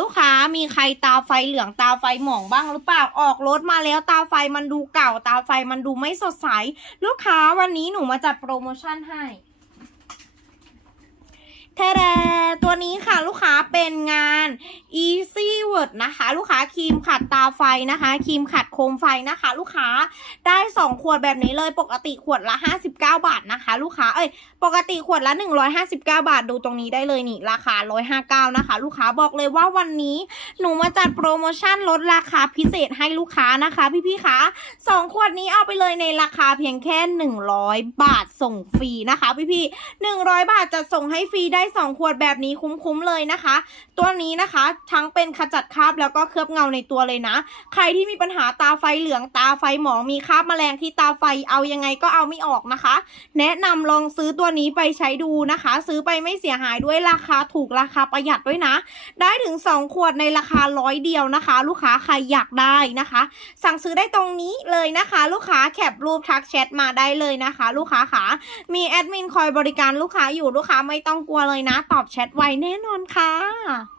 ลูกค้ามีใครตาไฟเหลืองตาไฟหมองบ้างหรือเปล่าออกรถมาแล้วตาไฟมันดูเก่า ตาไฟมันดูไม่สดใส ลูกค้าวันนี้หนูมาจัดโปรโมชั่นให้แทแรตัวนี้ค่ะ Easy Word นะคะ ลูกค้าครีมขัดตาไฟนะคะครีมขัดโคมไฟนะคะ ลูกค้าได้ 2 ขวดแบบนี้เลยปกติขวดละ 59 บาทนะคะ ลูกค้าเอ้ยปกติขวดละ 159 บาทดูตรงนี้ได้เลยนี่ราคา 159 นะคะ ลูกค้าบอกเลยว่าวันนี้ หนูมาจัดโปรโมชั่นลดราคาพิเศษให้ลูกค้านะคะ พี่ๆคะสองขวดนี้เอาไปเลยในราคาเพียงแค่ 100 บาทส่งฟรีนะคะพี่ๆ100 บาทจะส่งให้ฟรีได้ 2 ขวดแบบนี้คุ้มๆเลยนะคะ ตัวนี้นะคะทั้งเป็นขจัดคราบแล้วก็เคลือบเงาในตัวเลยนะ ใครที่มีปัญหาตาไฟเหลืองตาไฟหมองมีคราบแมลงที่ตาไฟเอายังไงก็เอาไม่ออกนะคะ แนะนำลองซื้อตัวนี้ไปใช้ดูนะคะ ซื้อไปไม่เสียหายด้วยราคาถูกราคาประหยัดด้วยนะ ได้ถึง 2 ขวดในราคาคาร้อยเดียวนะคะ ลูกค้าใครอยากได้นะคะ สั่งซื้อได้ตรงนี้เลยนะคะ ลูกค้าแคปรูปทักแชทมาได้เลยนะคะ ลูกค้าค่ะมีแอดมินคอยบริการลูกค้าอยู่ลูกค้าไม่ต้องกลัวเลยนะ ตอบแชทไวแน่นอนค่ะ